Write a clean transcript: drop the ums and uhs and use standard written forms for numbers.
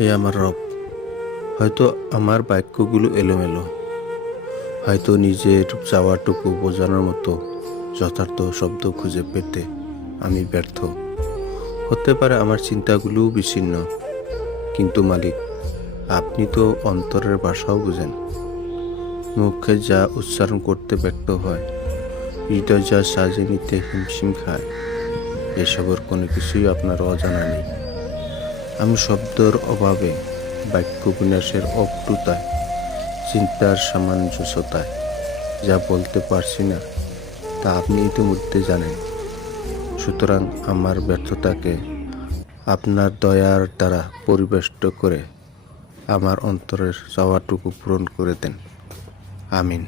হে আমার রব, হয়তো আমার বাক্যগুলো এলোমেলো, হয়তো নিজের চাওয়াটুকু বোঝানোর মতো যথার্থ শব্দ খুঁজে পেতে আমি ব্যর্থ। হতে পারে আমার চিন্তাগুলোও বিচ্ছিন্ন, কিন্তু মালিক, আপনি তো অন্তরের ভাষাও বুঝেন। মুখে যা উচ্চারণ করতে ব্যর্থ হয়, হৃদয় যা সাজিয়ে নিতে হিমশিম খায়, এসবের কোনো কিছুই আপনার অজানা নেই। আমি শব্দের অভাবে, বাক্য বিন্যাসের অপটুতায়, চিন্তার সামঞ্জস্যতায় যা বলতে পারছি না তা আপনি ইতিমধ্যে জানেন। সুতরাং আমার ব্যর্থতাকে আপনার দয়ার দ্বারা পরিবেষ্ট করে আমার অন্তরের চাওয়াটুকু পূরণ করে দেন। আমিন।